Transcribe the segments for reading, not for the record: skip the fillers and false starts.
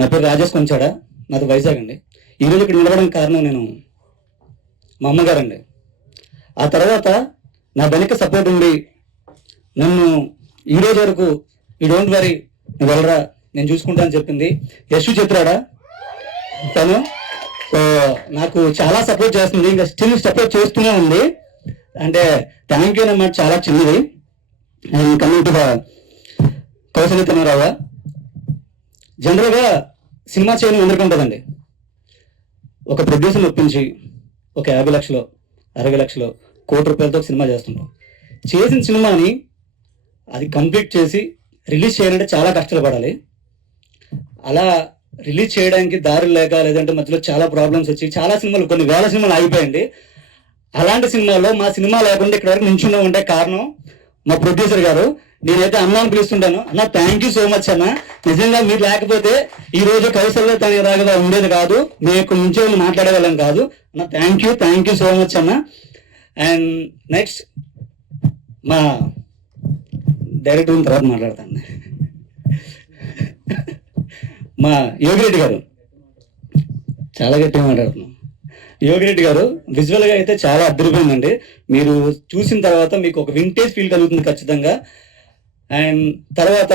నా పేరు రాజేష్ కొంచాడ, నాది వైజాగ్ అండి. ఈరోజు ఇక్కడ నిలవడానికి కారణం నేను మా అమ్మగారండి. ఆ తర్వాత నా వెనక సపోర్ట్ ఉండి నన్ను ఈరోజు వరకు ఈ డోంట్ వరీ నువ్వు వెళ్ళరా నేను చూసుకుంటా అని చెప్పింది యశు చిత్రాడా. తను నాకు చాలా సపోర్ట్ చేస్తుంది, ఇంకా స్టిల్ సపోర్ట్ చేస్తూనే ఉంది. అంటే థ్యాంక్ యూ అన్నమాట, చాలా చిన్నది. అండ్ కమింగ్ టు కౌశల్య తనరావు, జనరల్గా సినిమా చేయడం అందరికీ ఉంటుందండి. ఒక ప్రొడ్యూసర్ని ఒప్పించి ఒక 50 లక్షలు 60 లక్షలు కోటి రూపాయలతో సినిమా చేస్తుంటాం. చేసిన సినిమాని అది కంప్లీట్ చేసి రిలీజ్ చేయాలంటే చాలా కష్టాలు పడాలి. అలా రిలీజ్ చేయడానికి దారులు లేక, లేదంటే మధ్యలో చాలా ప్రాబ్లమ్స్ వచ్చి చాలా సినిమాలు, కొన్ని వేల సినిమాలు ఆగిపోయండి. అలాంటి సినిమాల్లో మా సినిమా లేకుండా ఇక్కడ వరకు నించున్నాం అంటే కారణం మా ప్రొడ్యూసర్ గారు. నేనైతే అన్నాను పిలుస్తుంటాను, అన్న థ్యాంక్ యూ సో మచ్ అన్న. నిజంగా మీరు లేకపోతే ఈ రోజు కౌశల్య తనరాగా ఉండేది కాదు, మేము ఇక్కడ నుంచి మాట్లాడేవాళ్ళం కాదు అన్న. థ్యాంక్ యూ సో మచ్ అన్న. అండ్ నెక్స్ట్ మా డైరెక్టర్ తర్వాత మాట్లాడతాను. మా యోగిరెడ్డి గారు, చాలా గట్టిగా మాట్లాడుతున్నాం. యోగిరెడ్డి గారు విజువల్గా అయితే చాలా అద్భుతమైందండి. మీరు చూసిన తర్వాత మీకు ఒక వింటేజ్ ఫీల్ కలుగుతుంది ఖచ్చితంగా. అండ్ తర్వాత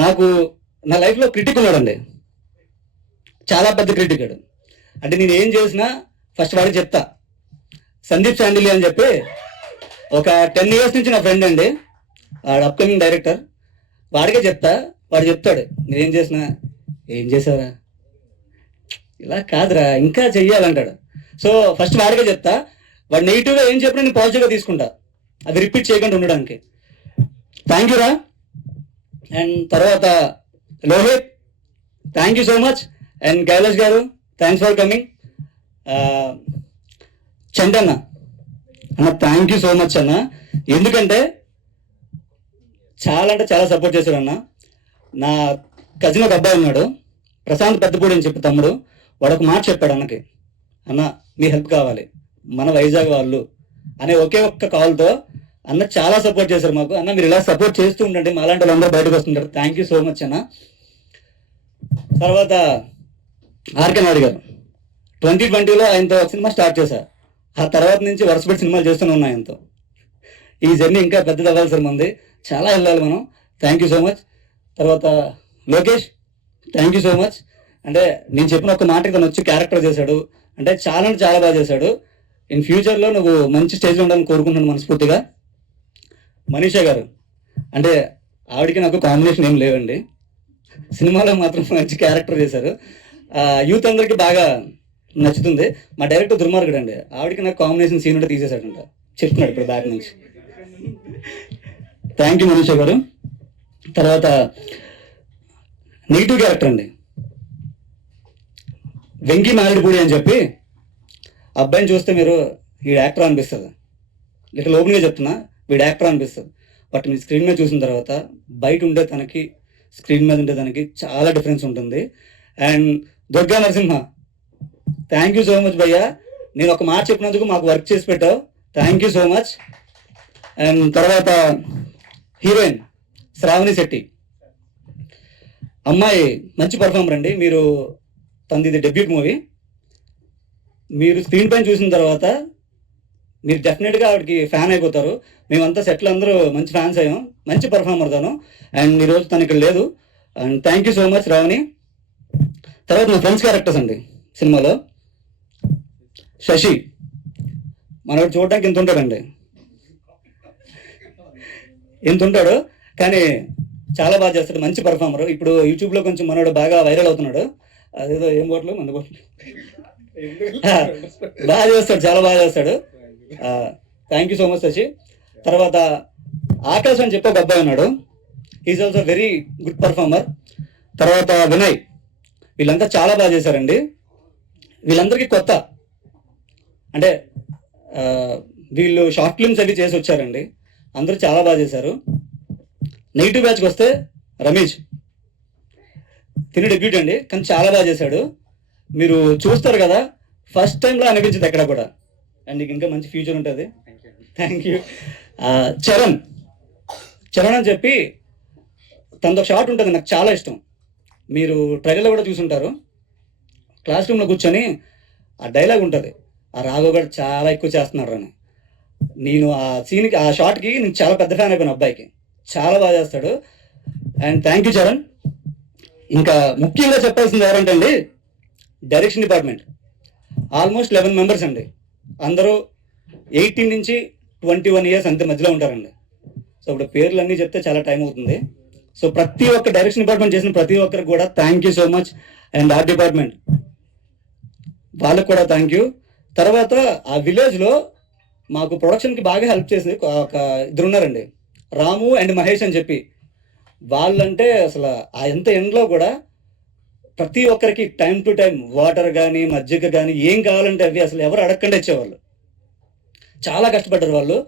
నాకు నా లైఫ్లో క్రిటిక్ ఉన్నాడండి, చాలా పెద్ద క్రిటిక్. అంటే నేను ఏం చేసినా ఫస్ట్ వాడికి చెప్తా. సందీప్ శాండిలి అని చెప్పి ఒక 10 years నుంచి నా ఫ్రెండ్ అండి, వాడు అప్కమింగ్ డైరెక్టర్. వాడికే చెప్తా, వాడు చెప్తాడు నేనేం చేసినా ఏం చేసావురా, ఇలా కాదురా ఇంకా చెయ్యాలంటాడు. సో ఫస్ట్ వాడికే చెప్తా. వాడు నెగిటివ్గా ఏం చెప్పినా నేను పాజిటివ్గా తీసుకుంటా, అది రిపీట్ చేయకుండా ఉండడానికి. థ్యాంక్ యూ రా. అండ్ తర్వాత Lohith, thank you so much. And Kailash garu, thanks for coming. Chandanna అన్న, థ్యాంక్ యూ సో మచ్ అన్న. ఎందుకంటే చాలా అంటే చాలా సపోర్ట్ చేశాడు అన్న. నా కజిన్ ఒక అబ్బాయి ఉన్నాడు, ప్రశాంత్ పెద్దపూడి అని చెప్పి తమ్ముడు. వాడు ఒక మాట చెప్పాడు అన్నకి, అన్న మీ హెల్ప్ కావాలి మన వైజాగ్ వాళ్ళు అనే ఒకే ఒక్క కాల్తో అన్న చాలా సపోర్ట్ చేశారు మాకు. అన్న మీరు ఇలా సపోర్ట్ చేస్తూ ఉండండి, మా అలాంటి వాళ్ళందరూ బయటకు వస్తుంటారు. థ్యాంక్ యూ సో మచ్ అన్న. తర్వాత ఆర్కే నాయుడు గారు, 2020లో ఆయనతో సినిమా స్టార్ట్ చేశా. ఆ తర్వాత నుంచి వరుసపెట్టి సినిమాలు చేస్తూనే ఉన్నాయి ఆయనతో. ఈ జర్నీ ఇంకా పెద్దది అవ్వాల్సి ఉంది, చాలా వెళ్ళాలి మనం. Thank you so much. తర్వాత Lokesh, thank you so much. అంటే నేను చెప్పిన ఒక మాటకి తను వచ్చి క్యారెక్టర్ చేశాడు, అంటే చాలా బాగా చేశాడు. ఇన్ ఫ్యూచర్లో నువ్వు మంచి స్టేజ్లో ఉండాలని కోరుకుంటున్నాను మనస్ఫూర్తిగా. మనీషా గారు, అంటే ఆవిడకి నాకు కాంబినేషన్ ఏం లేవండి, సినిమాలో మాత్రం మంచి క్యారెక్టర్ చేశారు. యూత్ అందరికీ బాగా నచ్చుతుంది. మా డైరెక్టర్ దుర్మార్గుడు అండి, ఆవిడకి నాకు కాంబినేషన్ సీన్ ఉంటే తీసేశాడంట, చెప్తున్నాడు ఇప్పుడు బ్యాక్ నుంచి. థ్యాంక్ యూ మనీషా గారు. తర్వాత నెగిటివ్ క్యారెక్టర్ అండి, వెంకీ మారేడుపూడి అని చెప్పి అబ్బాయిని చూస్తే మీరు వీడు యాక్టర్ అనిపిస్తుంది. లిటిల్ ఓపెన్గా చెప్తున్నా, వీడు యాక్టర్ అనిపిస్తుంది. బట్ మీరు స్క్రీన్ మీద చూసిన తర్వాత బయట ఉండే తనకి స్క్రీన్ మీద ఉండే తనకి చాలా డిఫరెన్స్ ఉంటుంది. And Durga Narasimha, thank you so much భయ్యా. నేను ఒక మాట చెప్పినందుకు మాకు వర్క్ చేసి పెట్టావు, thank you so much. And తర్వాత హీరోయిన్ శ్రావణి శెట్టి, అమ్మాయి మంచి పర్ఫార్మర్ అండి. మీరు తనది ఇది డెబ్యూట్ మూవీ. మీరు స్క్రీన్ పైన చూసిన తర్వాత మీరు డెఫినెట్గా ఆవిడకి ఫ్యాన్ అయిపోతారు. మేమంతా సెట్లు అందరూ మంచి ఫ్యాన్స్ అయ్యాం, మంచి పర్ఫార్మర్ తను. అండ్ ఈరోజు తను ఇక్కడ లేదు. And thank you so much Ravani. తర్వాత మా ఫ్రెండ్స్ క్యారెక్టర్స్ అండి సినిమాలో. శశి మనోడు చూడడానికి ఇంత ఉంటాడండి, ఇంత ఉంటాడు, కానీ చాలా బాగా చేస్తాడు, మంచి పర్ఫార్మర్. ఇప్పుడు యూట్యూబ్లో కొంచెం మనోడు బాగా వైరల్ అవుతున్నాడు. అదేదో ఏం బోట్లు మంది బోట్లు బాగా చేస్తాడు, చాలా బాగా చేస్తాడు. Thank you so much Shashi. తర్వాత ఆకాశ్ అని చెప్పి ఒక అబ్బాయి ఉన్నాడు, is also very good performer. తర్వాత వినయ్, వీళ్ళంతా చాలా బాగా చేశారండి. వీళ్ళందరికీ కొత్త, అంటే వీళ్ళు షార్ట్ ఫిల్మ్స్ అవి చేసి వచ్చారండి, అందరూ చాలా బాగా చేశారు. నెగిటివ్ బ్యాచ్కి వస్తే రమేష్, తిని డెబ్యూట్ అండి, కానీ చాలా బాగా చేశాడు. మీరు చూస్తారు కదా, ఫస్ట్ టైంలో అనిపించింది ఎక్కడ కూడా. అండ్ నీకు ఇంకా మంచి ఫ్యూచర్ ఉంటుంది. Thank you. చరణ్ అని చెప్పి తనతో షార్ట్ ఉంటుంది, నాకు చాలా ఇష్టం. మీరు ట్రైలర్లో కూడా చూసుంటారు. క్లాస్ రూమ్లో కూర్చొని ఆ డైలాగ్ ఉంటుంది, ఆ రాఘవ్ గారు చాలా ఎక్కువ చేస్తున్నారు అని. నేను ఆ సీన్కి, ఆ షాట్కి నేను చాలా పెద్ద ఫ్యాన్ అయిపోయాను. అబ్బాయికి చాలా బాగా చేస్తాడు. And thank you Charan. ఇంకా ముఖ్యంగా చెప్పాల్సింది ఎవరంటే అండి, డైరెక్షన్ డిపార్ట్మెంట్. ఆల్మోస్ట్ 11 మెంబర్స్ అండి. అందరూ 18 నుంచి 21 ఇయర్స్ అంతే మధ్యలో ఉంటారండి. సో ఇప్పుడు పేర్లు అన్నీ చెప్తే చాలా టైం అవుతుంది. సో ప్రతి ఒక్క డైరెక్షన్ డిపార్ట్మెంట్ చేసిన ప్రతి ఒక్కరికి కూడా thank you so much. And art department వాళ్ళకు కూడా థ్యాంక్ యూ. తర్వాత ఆ విలేజ్లో మాకు ప్రొడక్షన్కి బాగా హెల్ప్ చేసి ఒక ఇద్దరు ఉన్నారండి, రాము అండ్ మహేష్ అని చెప్పి. వాళ్ళంటే అసలు ఆ ఎంత ఎండ్లో కూడా ప్రతి ఒక్కరికి టైం టు టైం వాటర్ కానీ మజ్జిగ కానీ ఏం కావాలంటే అవి అసలు ఎవరు అడగకుండా ఇచ్చేవాళ్ళు. చాలా కష్టపడ్డారు వాళ్ళు.